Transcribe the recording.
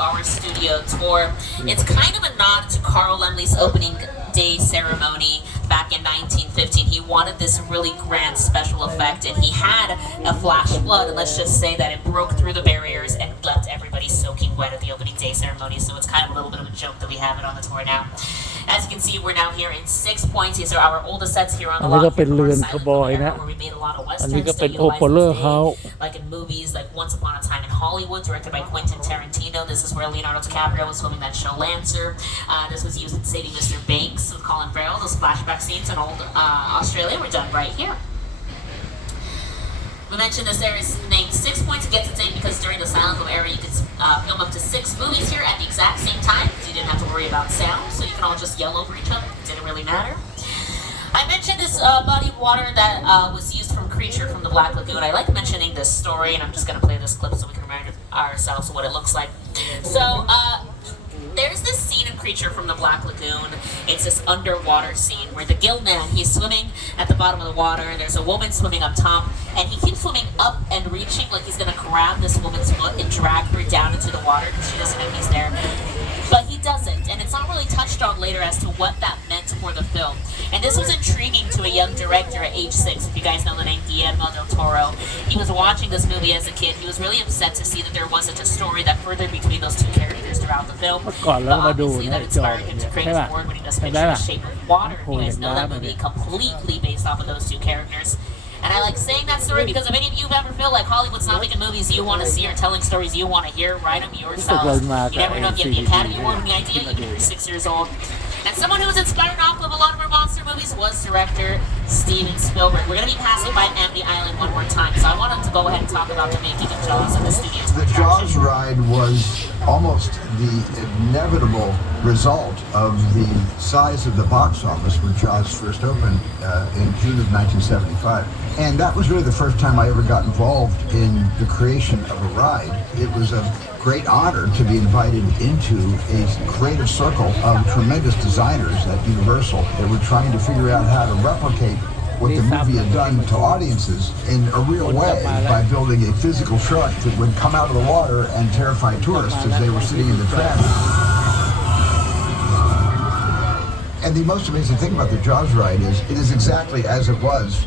our studio tour. It's kind of a nod to Carl Laemmle's opening day ceremony back in 1915. He wanted this really grand special effect, and he had a flash flood, and let's just say that it broke through the barriers and left everybody soaking wet at the opening day ceremony. So it's kind of a little bit of a joke that we have it on the tour now. As you can see, we're now here in 6 points. These are our oldest sets here on the lot. อันนี้ก็เป็นเรือนขบอยนะ where we made a lot of อันนี้ westerns ก็เป็น that โอ utilize เปอเรอ the ร์เฮา day, ส์ like in movies like Once Upon a Time in Hollywood, directed by Quentin Tarantino. This is where Leonardo DiCaprio was filming that show Lancer. This was used in Saving Mr. Banks with Colin Farrell. Those flashback scenes in old Australia were done right here. We mentioned this area is named 6 Points. It gets its name because during the silent film era, you could film up to 6 movies here at the exact same time. You didn't have to worry about sound, so you can all just yell over each other. It didn't really matter. I mentioned this body of water that was used from Creature from the Black Lagoon. I like mentioning this story, and I'm just going to play this clip so we can remind ourselves of what it looks like. So, there's this scene in Creature from the Black Lagoon. It's this underwater scene where the gill man, he's swimming at the bottom of the water, and there's a woman swimming up top, and he keeps swimming up and reaching like he's going to grab this woman's foot and drag her down into the water because she doesn't know he's there. But he doesn't, and it's not really touched on later as to what that meant for the film. And this was intriguing to a young director at age 6. If you guys know the name Guillermo del Toro, he was watching this movie as a kid. He was really upset to see that there wasn't a story that furthered between those two characters throughout the film. ก่อนแล้ว But มาดู obviously นะ that จอ inspired him to create his award-winning Best Picture in the Shape of Water. You guys know that movie completely based off of those two characters. And I like saying that story because if any of you have ever felt like Hollywood's not making movies you want to see or telling stories you want to hear, write them yourselves. You never know if you have the Academy Award winning idea, even if you're 6 years old. And someone who was inspired off of a lot of our monster movies was director Steven Spielberg. We're going to be passing by Amity Island one more time, so I want him to go ahead and talk about the making of Jaws in the studio. The Jaws ride was almost the inevitable result of the size of the box office when Jaws first opened in June of 1975. And that was really the first time I ever got involved in the creation of a ride. It was a great honor to be invited into a creative circle of tremendous designers at Universal that were trying to figure out how to replicate what the movie had done to audiences in a real way by building a physical shark that would come out of the water and terrify tourists as they were sitting in the tram. And the most amazing thing about the Jaws ride is it is exactly as it was